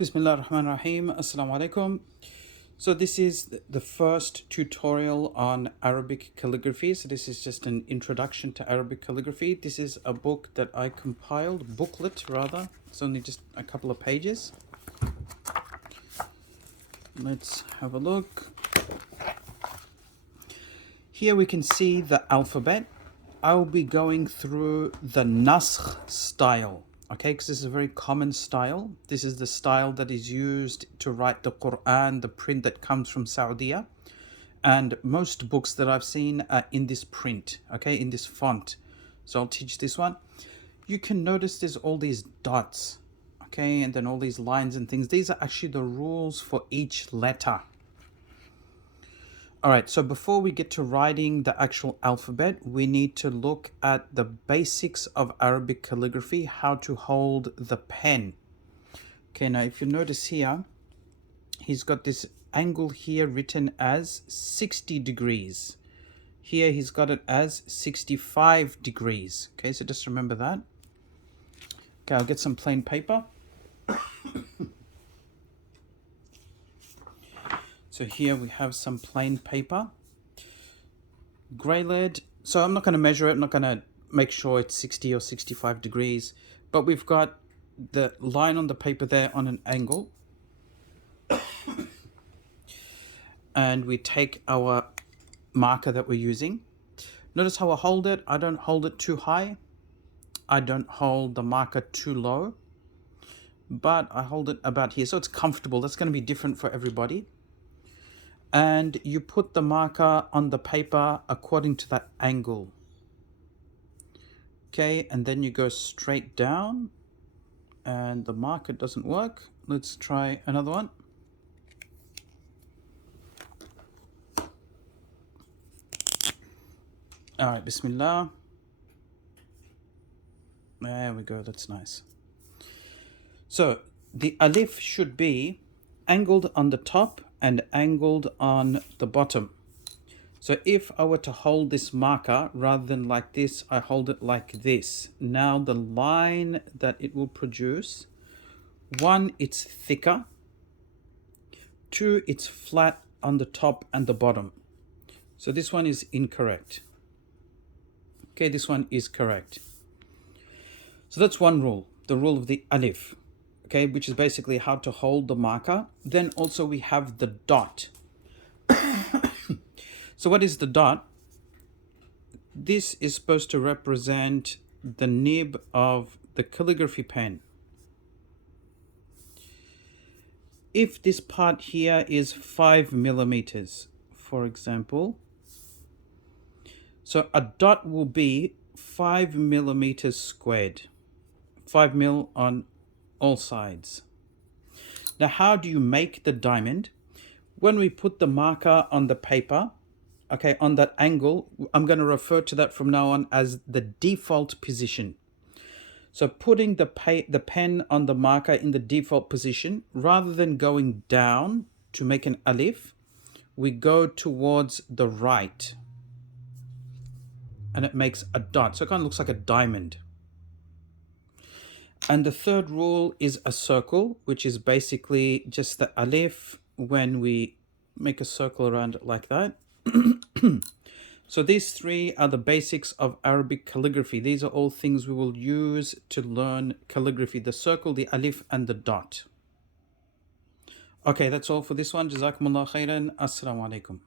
Bismillah ar-Rahman ar-Rahim. Assalamu alaikum. So this is the first tutorial on Arabic calligraphy. So this is just an introduction to Arabic calligraphy. This is a book that I compiled, booklet rather. It's only just a couple of pages. Let's have a look. Here we can see the alphabet. I will be going through the naskh style. Okay, because this is a very common style. This is the style that is used to write the Quran, the print that comes from Saudi. And most books that I've seen are in this print, okay, in this font. So I'll teach this one. You can notice there's all these dots, okay, and then all these lines and things. These are actually the rules for each letter. All right, so before we get to writing the actual alphabet, we need to look at the basics of Arabic calligraphy, how to hold the pen. Okay, now if you notice here, he's got this angle here written as 60 degrees. Here he's got it as 65 degrees. Okay, so just remember that. Okay, I'll get some plain paper. So here we have some plain paper, gray lead. So I'm not going to measure it. I'm not going to make sure it's 60 or 65 degrees, but we've got the line on the paper there on an angle. And we take our marker that we're using. Notice how I hold it. I don't hold it too high. I don't hold the marker too low, but I hold it about here. So it's comfortable. That's going to be different for everybody. And you put the marker on the paper according to that angle. Okay, and then you go straight down, and the marker doesn't work. Let's try another one. All right, Bismillah. There we go, that's nice. So the alif should be angled on the top and angled on the bottom. So if I were to hold this marker, rather than like this, I hold it like this. Now the line that it will produce, one, it's thicker. Two, it's flat on the top and the bottom. So this one is incorrect. Okay, this one is correct. So that's one rule, the rule of the alif. Okay, which is basically how to hold the marker. Then also we have the dot. So what is the dot? This is supposed to represent the nib of the calligraphy pen. If this part here is 5 millimeters, for example, so a dot will be 5 millimeters squared, 5 mil on all sides. Now, how do you make the diamond? When we put the marker on the paper, okay, on that angle, I'm going to refer to that from now on as the default position. So putting the pen on the marker in the default position, rather than going down to make an alif, we go towards the right. And it makes a dot. So it kind of looks like a diamond. And the third rule is a circle, which is basically just the alif when we make a circle around it like that. So these three are the basics of Arabic calligraphy. These are all things we will use to learn calligraphy: the circle, the alif, and the dot. Okay, that's all for this one. Jazakumullah khairan. Assalamu alaikum.